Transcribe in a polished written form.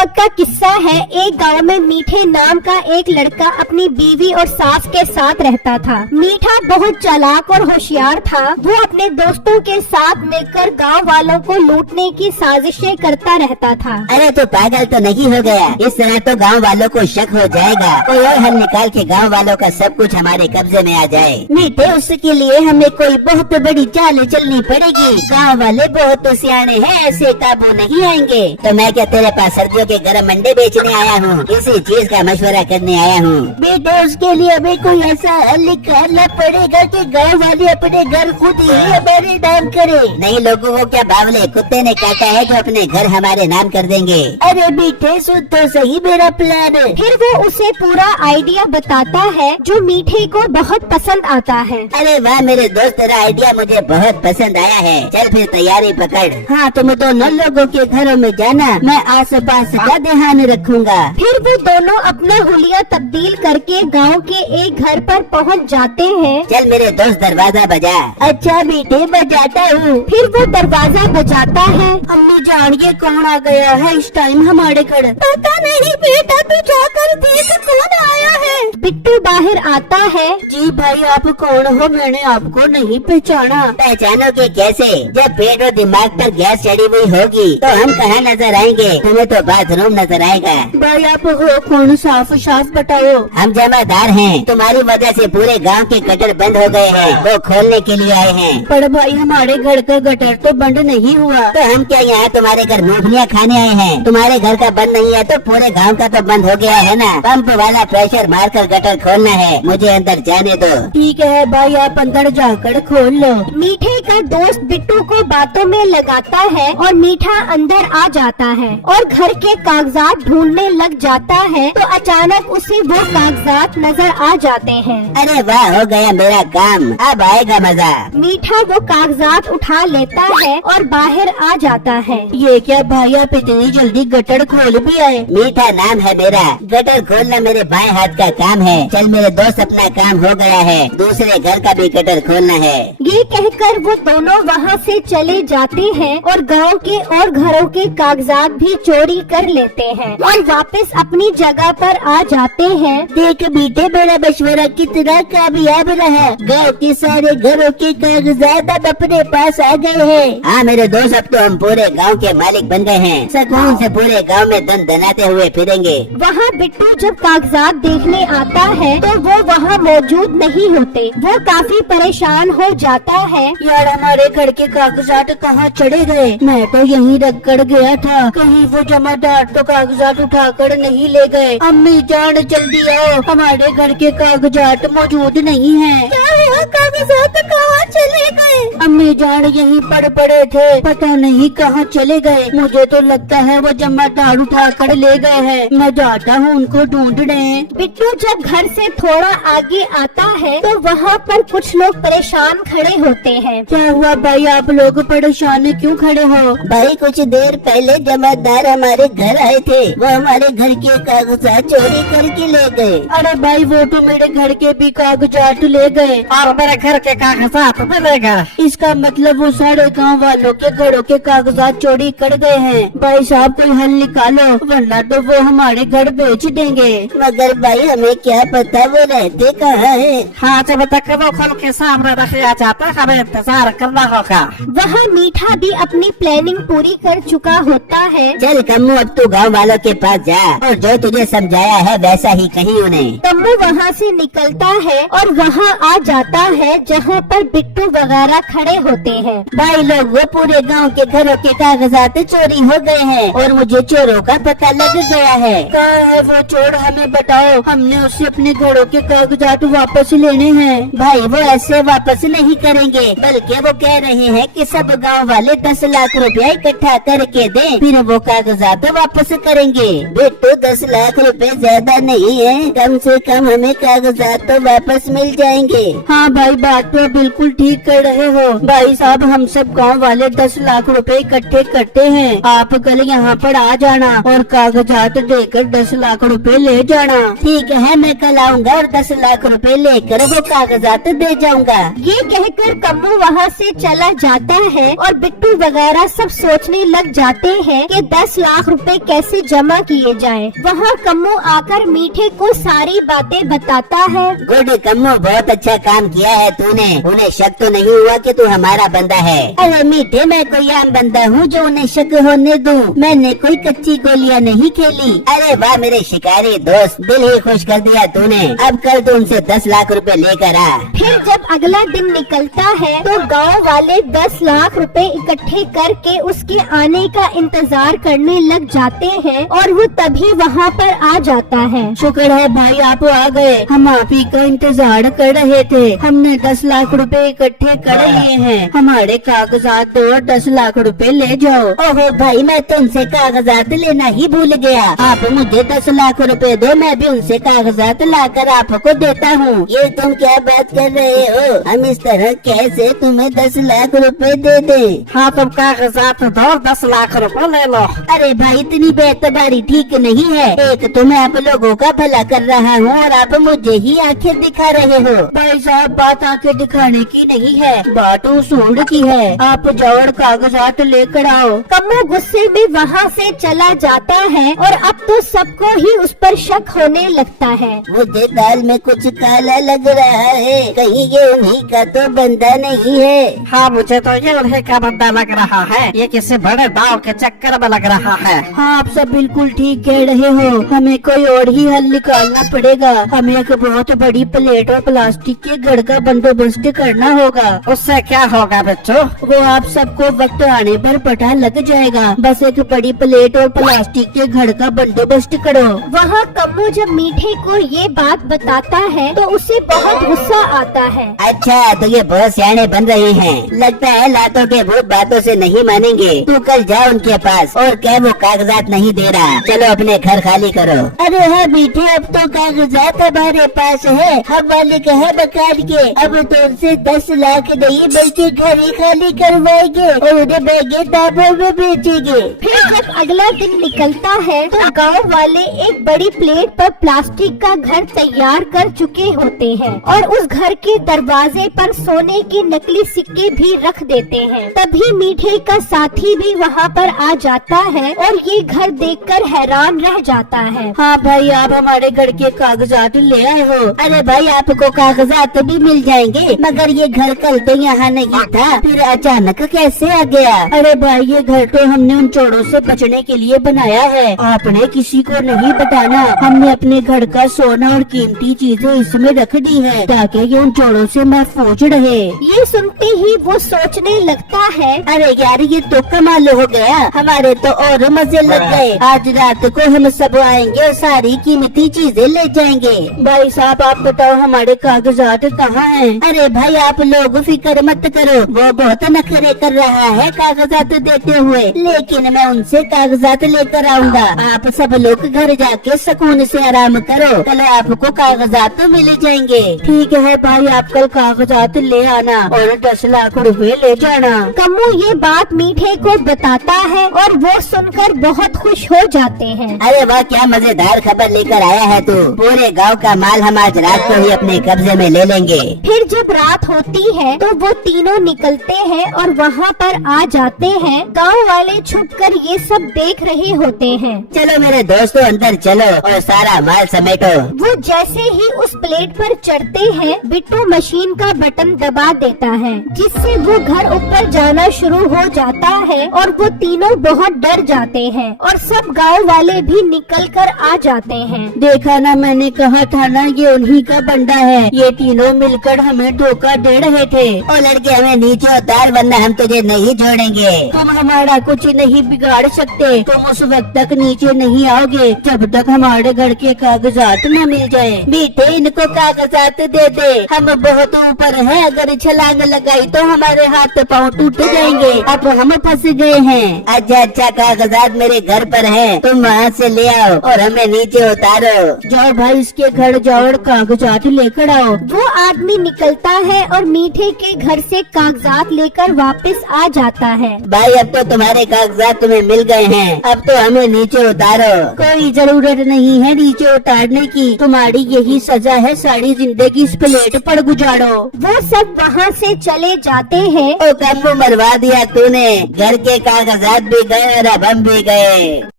वक्त का किस्सा है। एक गांव में मीठे नाम का एक लड़का अपनी बीवी और सास के साथ रहता था। मीठा बहुत चालाक और होशियार था। वो अपने दोस्तों के साथ मिलकर गांव वालों को लूटने की साजिशें करता रहता था। अरे तो पागल तो नहीं हो गया? इस तरह तो गांव वालों को शक हो जाएगा। कोई और हल निकाल के गांव वालों का सब कुछ हमारे कब्जे में आ जाए। मीठे, उसके लिए हमें कोई बहुत बड़ी चाल चलनी पड़ेगी। गांव वाले बहुत तो सियाने हैं, ऐसे काबू नहीं आएंगे। तो मैं क्या तेरे पास सर्दियों के गर्म अंडे बेचने आया हूँ? इसी चीज का मशवरा करने आया हूँ। बेटा, उसके लिए हमें कोई ऐसा हल निकालना पड़ेगा कि गांव वाले अपने घर खुद ही हमारे नाम करे। नहीं, लोगों को क्या बावले कुत्ते ने काटा है जो अपने घर हमारे नाम कर देंगे। अरे मीठे, सुन तो सही मेरा प्लान। फिर वो उसे पूरा आइडिया बताता है जो मीठे को बहुत पसंद आता है। अरे वाह मेरे दोस्त, तेरा आइडिया मुझे बहुत पसंद आया है। चल फिर तैयारी पकड़। हाँ, तुम दोनों लोगों के घरों में जाना, मैं आस पास का ध्यान रखूंगा। फिर वो दोनों अपना हुलिया तब्दील करके गांव के एक घर पर पहुंच जाते हैं। चल मेरे दोस्त, दरवाजा बजा। अच्छा मीठे, बजाता हूँ। फिर वो दरवाजा बजाता है। अम्मी जान, ये कौन आ गया है इस टाइम हमारे घर? पता नहीं बेटा, तू जाकर देख कौन आया है। बिट्टू बाहर आता है। जी भाई, आप कौन हो? मैंने आपको नहीं पहचाना। पहचानोगे कैसे? जब पेट और दिमाग पर गैस चढ़ी हुई होगी तो हम कहाँ नजर आएंगे? तुम्हें तो बाथरूम नजर आएगा। भाई आप हो कौन? साफ साफ बताओ। हम जमादार हैं। तुम्हारी वजह से पूरे गांव के गटर बंद हो गए हैं, वो खोलने के लिए आए हैं। पर भाई, हमारे घर का गटर तो बंद नहीं हुआ। तो हम क्या यहाँ तुम्हारे घर मूंगफलियाँ खाने आए हैं? तुम्हारे घर का बंद नहीं है तो पूरे गांव का तो बंद हो गया है ना। पंप वाला प्रेशर मारकर गटर खोलना है। मुझे अंदर जाने दो। ठीक है भाई, आप अंदर जाकर खोल लो। मीठे का दोस्त बिट्टू को बातों में लगाता है और मीठा अंदर आ जाता है और घर के कागजात ढूंढने लग जाता है। तो अचानक उसे वो कागजात नजर आ जाते हैं। अरे वाह, हो गया मेरा काम, अब आएगा मजा। मीठा वो कागजात उठा लेता है और बाहर आ जाता है। ये क्या भाई, आप इतनी जल्दी गटर खोल भी आए? मीठा नाम है मेरा। गटर खोलना मेरे बाएं हाथ का काम है। चल मेरे दोस्त, अपना काम हो गया है। दूसरे घर का भी गटर खोलना है। ये कहकर वो दोनों वहाँ से चले जाते हैं और गांव के और घरों के कागजात भी चोरी कर लेते हैं और वापस अपनी जगह पर आ जाते हैं। देख बेटे, मेरा मशवरा कितना कामयाब रहा। गांव के सारे घरों के कागजात अब अपने पास आ गए हैं। हाँ मेरे दोस्त, अब तो हम पूरे गांव के मालिक बन गए हैं। सुकून से पूरे गांव में दन दनाते हुए फिरेंगे। वहाँ बिट्टू जब कागजात देखने आता है तो वो वहाँ मौजूद नहीं होते। वो काफी परेशान हो जाता है। यार, हमारे घर के कागजात कहाँ चढ़े गए? मैं तो यहीं रख कर गया था। कहीं वो जमादार तो कागजात उठाकर नहीं ले गए? अम्मी जान, जल्दी आओ, हमारे घर के कागजात मौजूद नहीं हैं। क्या हुआ? कागजात कहाँ चले गए? अम्मी जान, यहीं पड़े थे, पता नहीं कहाँ चले गए। मुझे तो लगता है वो जमादार उठाकर ले गए हैं। मैं जाता हूँ उनको ढूंढने। बिट्टू जब घर से थोड़ा आगे आता है तो वहाँ पर कुछ लोग परेशान खड़े होते हैं। क्या हुआ भाई, आप लोग परेशान क्यों खड़े हो? भाई, कुछ देर पहले जमादार हमारे घर आए थे। वो हमारे घर के कागजात चोरी करके ले गए। अरे भाई, वो तो मेरे घर के भी कागजात ले गए और मेरे घर के कागजात भी ले गए। इसका मतलब वो सारे गांव वालों के घरों के कागजात चोरी कर गए हैं। भाई साहब, कोई हल निकालो, वरना तो वो हमारे घर बेच देंगे। मगर भाई, हमें क्या पता वो रहते कहाँ है? हाँ, जब तक वो खुल के सामने रखा जाता है, हमें इंतजार करना होगा। वहाँ मीठा भी अपनी प्लानिंग पूरी कर चुका होता है। चल कम्मू, अब तू गांव वालों के पास जा और जो तुझे समझाया है वैसा ही कहीं उन्हें। कम्मू वहाँ से निकलता है और वहाँ आ जाता है जहाँ पर बिट्टू वगैरह खड़े होते हैं। भाई लोग, वो पूरे गांव के घरों के कागजात चोरी हो गए हैं और मुझे चोरों का पता लग गया है। कहाँ है वो चोर? हमें बताओ, हमने उससे अपने घरों के कागजात वापस लेने हैं। भाई, वो ऐसे वापस नहीं करेंगे, बल्कि वो कह रहे हैं कि सब गांव वाले 10 लाख रुपया इकट्ठा करके दें, फिर वो कागजात वापस करेंगे। बिट्टू, 10 लाख रुपए ज्यादा नहीं है? कम से कम हमें कागजात तो वापस मिल जाएंगे। हाँ भाई, बात तो बिल्कुल ठीक कर रहे हो। भाई साहब, हम सब गांव वाले 10 लाख रुपए इकट्ठे करते हैं। आप कल यहाँ पर आ जाना और कागजात देकर 10 लाख रुपए ले जाना। ठीक है, मैं कल आऊँगा और 10 लाख रुपए लेकर वो कागजात दे जाऊँगा। ये कहकर कम्मू वहाँ से चला जाता है और बिट्टू वगैरह सब सोचने लग जाते हैं कि 10 लाख रुपए रुपए कैसे जमा किए जाएं। वहाँ कम्मू आकर मीठे को सारी बातें बताता है। गुड कम्मू, बहुत अच्छा काम किया है तूने। उन्हें शक तो नहीं हुआ कि तू हमारा बंदा है? अरे मीठे, मैं कोई आम बंदा हूँ जो उन्हें शक होने दूं? मैंने कोई कच्ची गोलियां नहीं खेली। अरे वाह मेरे शिकारी दोस्त, दिल ही खुश कर दिया तूने। अब कल तू उनसे 10 लाख रुपए लेकर आ। फिर जब अगला दिन निकलता है तो गांव वाले 10 लाख रुपए इकट्ठे करके उसके आने का इंतजार करने लग जाते हैं और वो तभी वहाँ पर आ जाता है। शुक्र है भाई आप आ गए, हम आप ही का इंतजार कर रहे थे। हमने 10 लाख रुपए इकट्ठे कर लिए हैं। हमारे कागजात दो और 10 लाख रुपए ले जाओ। ओहो भाई, मैं तुमसे कागजात लेना ही भूल गया। आप मुझे 10 लाख रुपए दो, मैं भी उनसे कागजात लाकर आपको देता हूँ। ये तुम क्या बात कर रहे हो? हम इस तरह कैसे तुम्हें 10 लाख रुपए दे दे? हाँ तुम कागजात दो, 10 लाख रुपए ले लो। अरे भाई, इतनी बेतबारी ठीक नहीं है। एक तो मैं आप लोगों का भला कर रहा हूँ और आप मुझे ही आंखें दिखा रहे हो। भाई साहब, बात आंखें दिखाने की नहीं है, बात उसूल की है। आप जाओ और कागजात लेकर आओ। कम्मू गुस्से में वहाँ से चला जाता है और अब तो सबको ही उस पर शक होने लगता है। मुझे दाल में कुछ काला लग रहा है, कहीं ये उन्हीं का तो बंदा नहीं है। हाँ मुझे तो ये उन्हीं का बंदा लग रहा है, ये किसी बड़े दाव के चक्कर में लग रहा है। हाँ आप सब बिल्कुल ठीक कह रहे हो, हमें कोई और ही हल निकालना पड़ेगा। हमें एक बहुत बड़ी प्लेट और प्लास्टिक के घड़ का बंदोबस्त करना होगा। उससे क्या होगा बच्चों? वो आप सबको वक्त आने पर पता लग जाएगा। बस एक बड़ी प्लेट और प्लास्टिक के घड़ का बंदोबस्त करो। वहाँ कम्मू जब मीठे को ये बात बताता है तो उसे बहुत गुस्सा आता है। अच्छा, तो ये बहुत सियाने बन रहे हैं। लगता है लातों के भूत बातों से नहीं मानेंगे। तू कल जा उनके पास और कह वो कागजात नहीं दे रहा। चलो अपने घर खाली करो। अरे हाँ मीठे, अब तो कागजात हमारे पास है। हम मालिक है मकान के। अब तो उनसे 10 लाख नहीं बल्कि घर ही खाली करवाएंगे और उन्हें महंगे दामों में बेचेंगे। फिर जब अगला दिन निकलता है तो गांव वाले एक बड़ी प्लेट पर प्लास्टिक का घर तैयार कर चुके होते हैं और उस घर के दरवाजे पर सोने के नकली सिक्के भी रख देते हैं। तभी मीठे का साथी भी वहाँ पर आ जाता है और ये घर देखकर हैरान रह जाता है। हाँ भाई, आप हमारे घर के कागजात ले आए हो। अरे भाई, आपको कागजात भी मिल जाएंगे, मगर ये घर कल तो यहाँ नहीं था, फिर अचानक कैसे आ गया? अरे भाई, ये घर तो हमने उन चोरों से बचने के लिए बनाया है। आपने किसी को नहीं बताना। हमने अपने घर का सोना और कीमती चीजें इसमें रख दी है ताकि ये उन चोरों से महफूज रहे। ये सुनते ही वो सोचने लगता है, अरे यार, ये तो कमाल हो गया। हमारे तो और मजे लग गए। आज रात को हम सब आएंगे और सारी कीमती चीजें ले जाएंगे। भाई साहब, आप बताओ हमारे कागजात कहाँ हैं? अरे भाई, आप लोग फिक्र मत करो, वो बहुत नखरे कर रहा है कागजात देते हुए, लेकिन मैं उनसे कागजात लेकर आऊंगा। आप सब लोग घर जाके सुकून से आराम करो, कल आपको कागजात मिल जाएंगे। ठीक है भाई, आप कल कागजात ले आना और 10 लाख रुपए ले जाना। कम्मू ये बात मीठे को बताता है और वो सुनकर बहुत खुश हो जाते हैं। अरे वाह, क्या मजेदार खबर लेकर आया है तू। पूरे गांव का माल हम आज रात को ही अपने कब्जे में ले लेंगे। फिर जब रात होती है तो वो तीनों निकलते हैं और वहाँ पर आ जाते हैं। गांव वाले छुपकर ये सब देख रहे होते हैं। चलो मेरे दोस्तों, अंदर चलो और सारा माल समेटो। वो जैसे ही उस प्लेट पर चढ़ते हैं, बिट्टू मशीन का बटन दबा देता है, जिससे वो घर ऊपर जाना शुरू हो जाता है और वो तीनों बहुत डर जाते हैं और सब गांव वाले भी निकलकर आ जाते हैं। देखा ना, मैंने कहा था ना, ये उन्हीं का बंदा है। ये तीनों मिलकर हमें धोखा दे रहे थे। और लड़के, हमें नीचे उतार वरना हम तुझे नहीं छोड़ेंगे। तुम हमारा कुछ नहीं बिगाड़ सकते। तुम उस वक्त तक नीचे नहीं आओगे जब तक हमारे घर के कागजात न मिल जाए। बेटे, इनको कागजात दे दे, हम बहुत ऊपर हैं। अगर छलांग लगाई तो हमारे हाथ पाँव टूट जाएंगे। अब हम फंस गए हैं। अच्छा, कागजात मेरे घर पर है, तुम वहाँ से ले आओ और हमें नीचे उतारो। जाओ भाई, इसके घर जाओ और कागजात लेकर आओ। वो आदमी निकलता है और मीठे के घर से कागजात लेकर वापस आ जाता है। भाई, अब तो तुम्हारे कागजात तुम्हें मिल गए हैं, अब तो हमें नीचे उतारो। कोई जरूरत नहीं है नीचे उतारने की, तुम्हारी यही सजा है, सारी जिंदगी इस प्लेट पर गुजारो। वो सब वहाँ से चले जाते हैं। ओ कम्मू, मरवा दिया तूने। घर के कागजात भी गए और अब हम भी गए।